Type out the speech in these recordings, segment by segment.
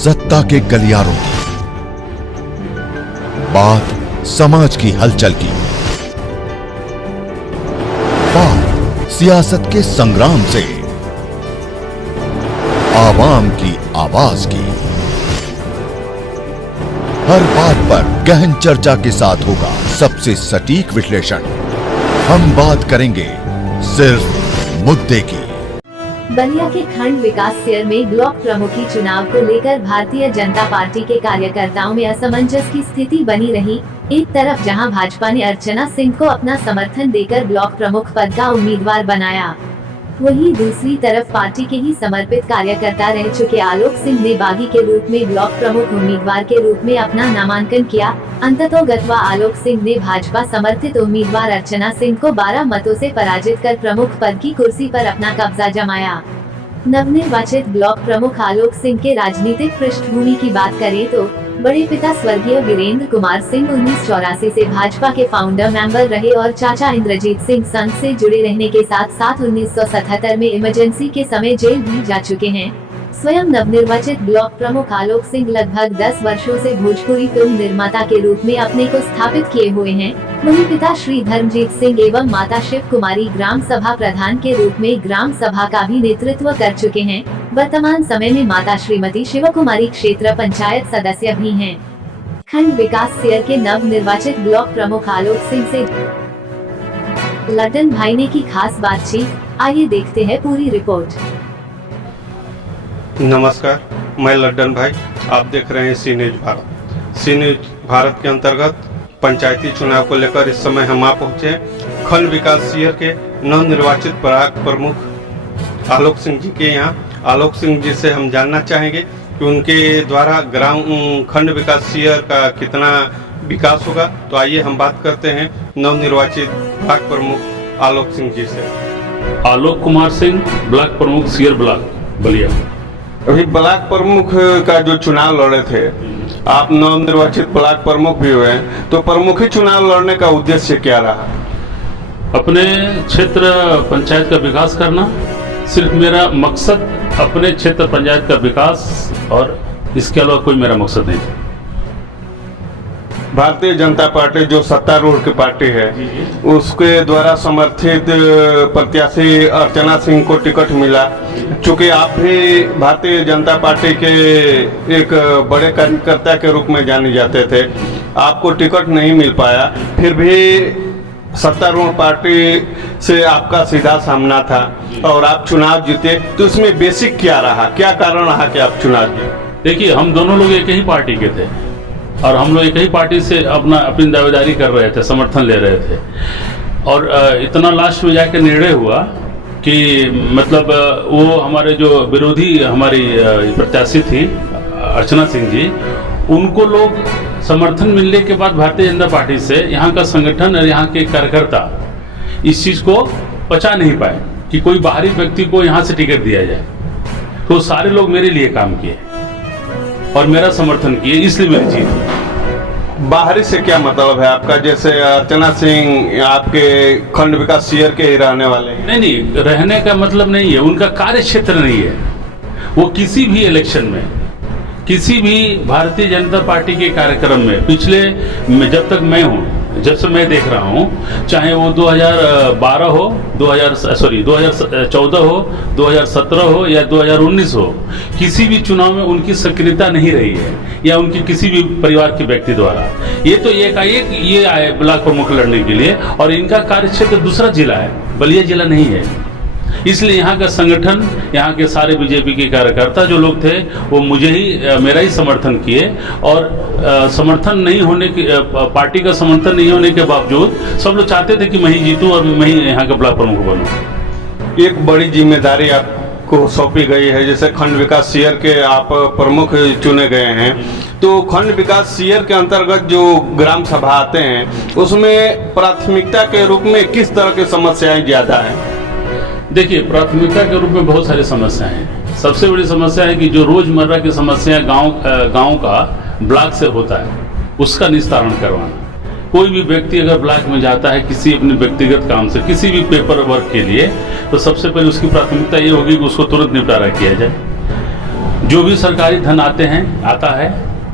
सत्ता के गलियारों की, बात समाज की हलचल की, बात सियासत के संग्राम से, आवाम की आवाज की। हर बात पर गहन चर्चा के साथ होगा सबसे सटीक विश्लेषण। हम बात करेंगे सिर्फ मुद्दे की। बलिया के खंड विकास सेर में ब्लॉक प्रमुखी चुनाव को लेकर भारतीय जनता पार्टी के कार्यकर्ताओं में असमंजस की स्थिति बनी रही। एक तरफ जहां भाजपा ने अर्चना सिंह को अपना समर्थन देकर ब्लॉक प्रमुख पद का उम्मीदवार बनाया, वहीं दूसरी तरफ पार्टी के ही समर्पित कार्यकर्ता रह चुके आलोक सिंह ने बागी के रूप में ब्लॉक प्रमुख उम्मीदवार के रूप में अपना नामांकन किया। अंततोगत्वा आलोक सिंह ने भाजपा समर्थित उम्मीदवार अर्चना सिंह को 12 मतों से पराजित कर प्रमुख पद की कुर्सी पर अपना कब्जा जमाया। नवनिर्वाचित ब्लॉक प्रमुख आलोक सिंह के राजनीतिक पृष्ठभूमि की बात करें तो बड़े पिता स्वर्गीय वीरेंद्र कुमार सिंह 1984 से भाजपा के फाउंडर मेंबर रहे और चाचा इंद्रजीत सिंह संघ से जुड़े रहने के साथ साथ 1977 में इमरजेंसी के समय जेल भी जा चुके हैं। स्वयं नवनिर्वाचित ब्लॉक प्रमुख आलोक सिंह लगभग 10 वर्षों से भोजपुरी फिल्म निर्माता के रूप में अपने को स्थापित किए हुए हैं। वहीं पिता श्री धर्मजीत सिंह एवं माता शिव कुमारी ग्राम सभा प्रधान के रूप में ग्राम सभा का भी नेतृत्व कर चुके हैं। वर्तमान समय में माता श्रीमती शिव कुमारी क्षेत्र पंचायत सदस्य भी हैं। खंड विकास सेर के नव निर्वाचित ब्लॉक प्रमुख आलोक सिंह से लड्डन भाई ने की खास बातचीत। आइए देखते हैं पूरी रिपोर्ट। नमस्कार, मैं लड्डन भाई, आप देख रहे हैं सी न्यूज भारत। सी न्यूज भारत के अंतर्गत पंचायती चुनाव को लेकर इस समय हम आ पहुंचे हैं खंड विकास सेर के नव निर्वाचित प्रमुख आलोक सिंह जी के यहाँ। आलोक सिंह जी से हम जानना चाहेंगे कि उनके द्वारा ग्राम खंड विकास सेर का कितना विकास होगा। तो आइए हम बात करते हैं नव निर्वाचित ब्लॉक प्रमुख आलोक सिंह जी से। आलोक कुमार सिंह, ब्लॉक प्रमुख सेर ब्लॉक बलिया। अभी ब्लॉक प्रमुख का जो चुनाव लड़े थे, आप नव निर्वाचित ब्लॉक प्रमुख भी हुए, तो प्रमुखी चुनाव लड़ने का उद्देश्य क्या रहा? अपने क्षेत्र पंचायत का विकास करना, सिर्फ मेरा मकसद अपने क्षेत्र पंचायत का विकास, और इसके अलावा कोई मेरा मकसद नहीं था। भारतीय जनता पार्टी जो सत्तारूढ़ की पार्टी है, उसके द्वारा समर्थित प्रत्याशी अर्चना सिंह को टिकट मिला। चूंकि आप भी भारतीय जनता पार्टी के एक बड़े कार्यकर्ता के रूप में जाने जाते थे, आपको टिकट नहीं मिल पाया, फिर भी सत्तारूढ़ पार्टी से आपका सीधा सामना था और आप चुनाव जीते, तो उसमें बेसिक क्या रहा, क्या कारण रहा कि आप चुनाव जीते? देखिए, हम दोनों लोग एक ही पार्टी के थे और हम लोग एक ही पार्टी से अपनी दावेदारी कर रहे थे, समर्थन ले रहे थे। और इतना लास्ट में जाके निर्णय हुआ कि मतलब वो हमारे जो विरोधी हमारी प्रत्याशी थी अर्चना सिंह जी, उनको लोग समर्थन मिलने के बाद भारतीय जनता पार्टी से यहाँ का संगठन और यहाँ के कार्यकर्ता इस चीज़ को पचा नहीं पाए कि कोई बाहरी व्यक्ति को यहाँ से टिकट दिया जाए। तो सारे लोग मेरे लिए काम किए और मेरा समर्थन किए, इसलिए मेरी जीत। बाहरी से क्या मतलब है आपका? जैसे अर्चना सिंह आपके खंड विकास सेर के ही रहने वाले हैं? नहीं, रहने का मतलब नहीं है, उनका कार्य क्षेत्र नहीं है। वो किसी भी इलेक्शन में, किसी भी भारतीय जनता पार्टी के कार्यक्रम में पिछले जब तक मैं हूँ, जब से मैं देख रहा हूँ, चाहे वो 2012 हो, 2014 हो, 2017 हो या 2019 हो, किसी भी चुनाव में उनकी सक्रियता नहीं रही है या उनकी किसी भी परिवार के व्यक्ति द्वारा। ये तो एकाएक ये आए ब्लॉक प्रमुख लड़ने के लिए, और इनका कार्य क्षेत्र दूसरा जिला है, बलिया जिला नहीं है। इसलिए यहाँ का संगठन, यहाँ के सारे बीजेपी के कार्यकर्ता जो लोग थे, वो मेरा ही समर्थन किए। और समर्थन नहीं होने की, पार्टी का समर्थन नहीं होने के बावजूद सब लोग चाहते थे कि मैं ही जीतूं और मैं ही यहाँ का ब्लॉक प्रमुख बनूं। एक बड़ी जिम्मेदारी आपको सौंपी गई है, जैसे खंड विकास सेर के आप प्रमुख चुने गए हैं, तो खंड विकास सेर के अंतर्गत जो ग्राम सभा आते हैं, उसमें प्राथमिकता के रूप में किस तरह की समस्याएं ज्यादा हैं? देखिए, प्राथमिकता के रूप में बहुत सारी समस्याएं हैं। सबसे बड़ी समस्या है कि जो रोजमर्रा की समस्याएं गांव का ब्लॉक से होता है, उसका निस्तारण करवाना। कोई भी व्यक्ति अगर ब्लॉक में जाता है किसी अपने व्यक्तिगत काम से, किसी भी पेपर वर्क के लिए, तो सबसे पहले उसकी प्राथमिकता ये होगी कि उसको तुरंत निपटारा किया जाए। जो भी सरकारी धन आता है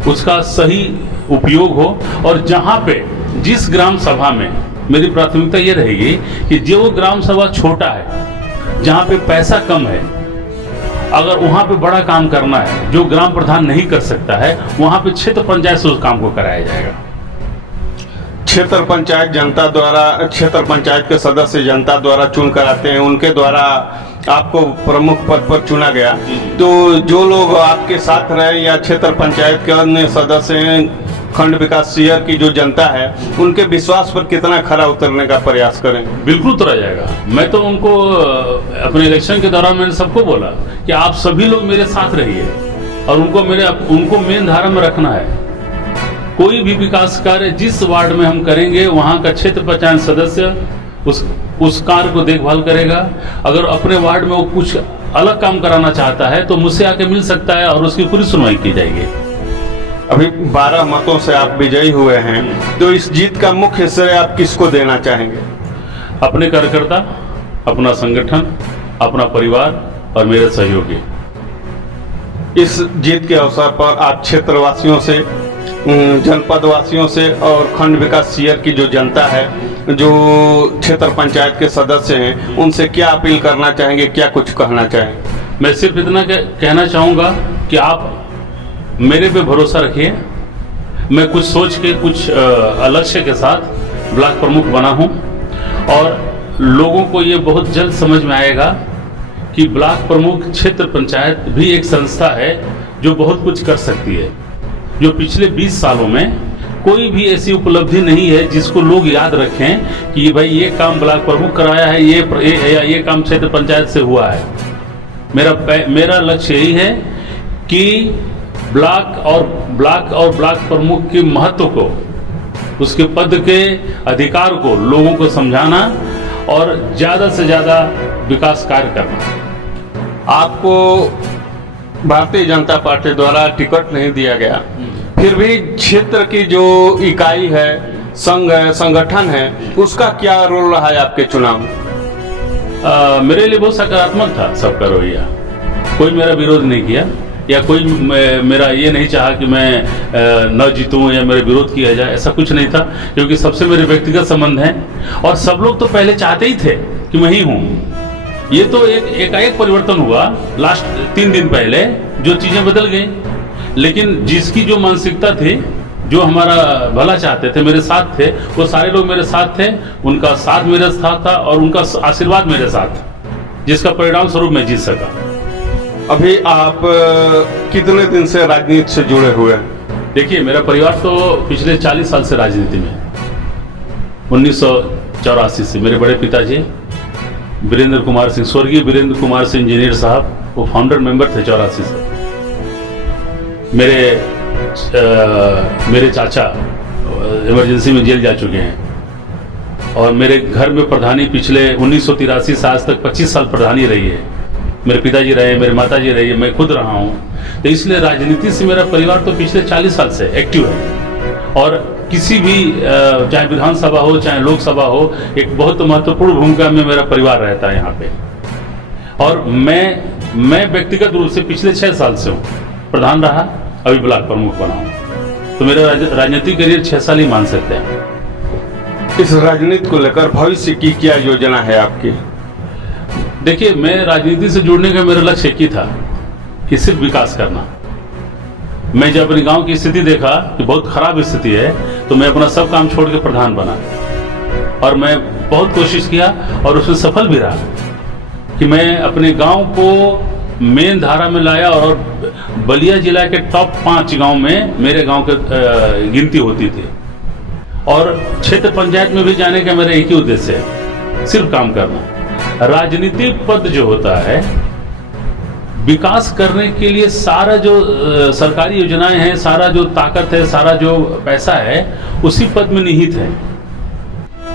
उसका सही उपयोग हो, और जहाँ पे जिस ग्राम सभा में मेरी प्राथमिकता ये रहेगी कि जो ग्राम सभा छोटा है, जहाँ पे पैसा कम है, अगर वहाँ पे बड़ा काम करना है जो ग्राम प्रधान नहीं कर सकता है, वहाँ पे क्षेत्र पंचायत से उस काम को कराया जाएगा। क्षेत्र पंचायत जनता द्वारा, क्षेत्र पंचायत के सदस्य जनता द्वारा चुन कर आते हैं, उनके द्वारा आपको प्रमुख पद पर चुना गया, तो जो लोग आपके साथ रहे या क्षेत्र पंचायत के अन्य सदस्य हैं, खंड विकास शेयर की जो जनता है, उनके विश्वास पर कितना खरा उतरने का प्रयास करें? बिल्कुल उतरा जाएगा। मैं तो उनको अपने इलेक्शन के दौरान मैंने सबको बोला कि आप सभी लोग मेरे साथ रहिए, और उनको मेन धारा में रखना है। कोई भी विकास कार्य जिस वार्ड में हम करेंगे, वहाँ का क्षेत्र पंचायत सदस्य उस कार्य को देखभाल करेगा। अगर अपने वार्ड में वो कुछ अलग काम कराना चाहता है तो मुझसे आके मिल सकता है और उसकी पूरी सुनवाई की जाएगी। अभी 12 मतों से आप विजयी हुए हैं, तो इस जीत का मुख्य श्रेय आप किसको देना चाहेंगे? अपने कार्यकर्ता, अपना संगठन, अपना परिवार और मेरे सहयोगी। इस जीत के अवसर पर आप क्षेत्रवासियों से, जनपद वासियों से और खंड विकास शेयर की जो जनता है, जो क्षेत्र पंचायत के सदस्य हैं, उनसे क्या अपील करना चाहेंगे, क्या कुछ कहना चाहेंगे? मैं सिर्फ इतना कहना चाहूँगा कि आप मेरे पे भरोसा रखिए। मैं कुछ सोच के, कुछ लक्ष्य के साथ ब्लॉक प्रमुख बना हूँ, और लोगों को ये बहुत जल्द समझ में आएगा कि ब्लॉक प्रमुख क्षेत्र पंचायत भी एक संस्था है जो बहुत कुछ कर सकती है। जो पिछले 20 सालों में कोई भी ऐसी उपलब्धि नहीं है जिसको लोग याद रखें कि भाई ये काम ब्लॉक प्रमुख कराया है, ये काम क्षेत्र पंचायत से हुआ है। मेरा लक्ष्य यही है कि ब्लॉक और ब्लॉक प्रमुख के महत्व को, उसके पद के अधिकार को लोगों को समझाना और ज़्यादा से ज़्यादा विकास कार्य करना। आपको भारतीय जनता पार्टी द्वारा टिकट नहीं दिया गया, फिर भी क्षेत्र की जो इकाई है, संघ है, संगठन है, उसका क्या रोल रहा है आपके चुनाव में? मेरे लिए बहुत सकारात्मक था सबका रवैया। कोई मेरा विरोध नहीं किया, या कोई मेरा ये नहीं चाहा कि मैं न जीतूं या मेरा विरोध किया जाए, ऐसा कुछ नहीं था, क्योंकि सबसे मेरे व्यक्तिगत संबंध हैं और सब लोग तो पहले चाहते ही थे कि मैं ही हूँ। ये तो एकाएक परिवर्तन हुआ लास्ट 3 दिन पहले, जो चीज़ें बदल गई, लेकिन जिसकी जो मानसिकता थी, जो हमारा भला चाहते थे, मेरे साथ थे, वो सारे लोग मेरे साथ थे। उनका साथ मेरे साथ था और उनका आशीर्वाद मेरे साथ, जिसका परिणाम स्वरूप मैं जीत सका। अभी आप कितने दिन से राजनीति से जुड़े हुए हैं? देखिए, मेरा परिवार तो पिछले 40 साल से राजनीति में। 1984 से मेरे बड़े पिताजी वीरेंद्र कुमार सिंह, स्वर्गीय वीरेंद्र कुमार सिंह इंजीनियर साहब, वो फाउंडर मेंबर थे 84 से। मेरे चाचा इमरजेंसी में जेल जा चुके हैं, और मेरे घर में प्रधानी पिछले 1983 से आज तक 25 साल प्रधानी रही है। मेरे पिताजी रहे, मेरे माताजी रही है, मैं खुद रहा हूँ। तो इसलिए राजनीति से मेरा परिवार तो पिछले 40 साल से एक्टिव है, और किसी भी चाहे विधानसभा हो चाहे लोकसभा हो, एक बहुत महत्वपूर्ण भूमिका में मेरा परिवार रहता है यहाँ पे। और मैं व्यक्तिगत रूप से पिछले 6 साल से हूँ प्रधान रहा, अभी ब्लॉक प्रमुख बना हूँ, तो मेरा राजनीतिक करियर 6 साल ही मान सकते हैं। इस राजनीति को लेकर भविष्य की क्या योजना है आपकी? देखिए, मैं राजनीति से जुड़ने का मेरा लक्ष्य एक ही था कि सिर्फ विकास करना। मैं जब अपने गांव की स्थिति देखा कि बहुत खराब स्थिति है, तो मैं अपना सब काम छोड़ के प्रधान बना, और मैं बहुत कोशिश किया और उसमें सफल भी रहा कि मैं अपने गांव को मेन धारा में लाया। और बलिया जिला के टॉप 5 गांव में मेरे गांव के गिनती होती थी, और क्षेत्र पंचायत में भी जाने का मेरा एक ही उद्देश्य है, सिर्फ काम करना। राजनीतिक पद जो होता है, विकास करने के लिए सारा जो सरकारी योजनाएं हैं, सारा जो ताकत है, सारा जो पैसा है, उसी पद में निहित है।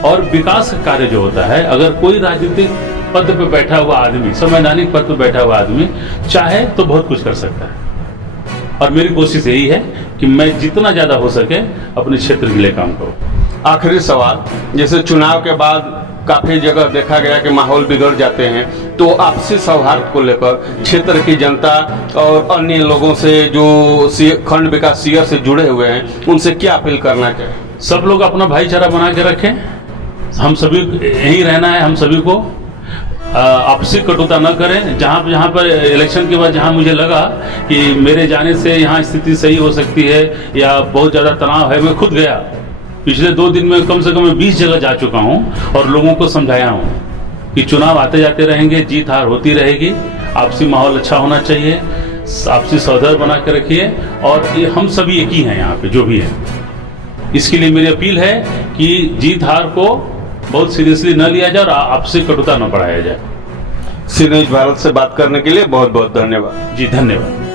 और विकास कार्य जो होता है, अगर कोई राजनीतिक पद पे बैठा हुआ आदमी, संवैधानिक पद पे बैठा हुआ आदमी चाहे तो बहुत कुछ कर सकता है। और मेरी कोशिश यही है कि मैं जितना ज़्यादा हो सके अपने क्षेत्र के लिए काम करूँ। आखिरी सवाल, जैसे चुनाव के बाद काफ़ी जगह देखा गया कि माहौल बिगड़ जाते हैं, तो आपसी सौहार्द को लेकर क्षेत्र की जनता और अन्य लोगों से जो खंड विकास सीयर से जुड़े हुए हैं उनसे क्या अपील करना चाहिए? सब लोग अपना भाईचारा बना के रखें, हम सभी यहीं रहना है, हम सभी को आपसी कटुता न करें। जहाँ पर इलेक्शन के बाद जहाँ मुझे लगा कि मेरे जाने से यहाँ स्थिति सही हो सकती है या बहुत ज़्यादा तनाव है, मैं खुद गया। पिछले 2 दिन में कम से कम 20 जगह जा चुका हूँ और लोगों को समझाया हूँ कि चुनाव आते जाते रहेंगे, जीत हार होती रहेगी, आपसी माहौल अच्छा होना चाहिए, आपसी सौहार्द बना के रखिए और ये हम सभी एक ही हैं यहाँ पे जो भी है। इसके लिए मेरी अपील है कि जीत हार को बहुत सीरियसली न लिया जाए और आपसी कटुता न बढ़ाया जाए। सी न्यूज़ भारत से बात करने के लिए बहुत बहुत धन्यवाद। जी धन्यवाद।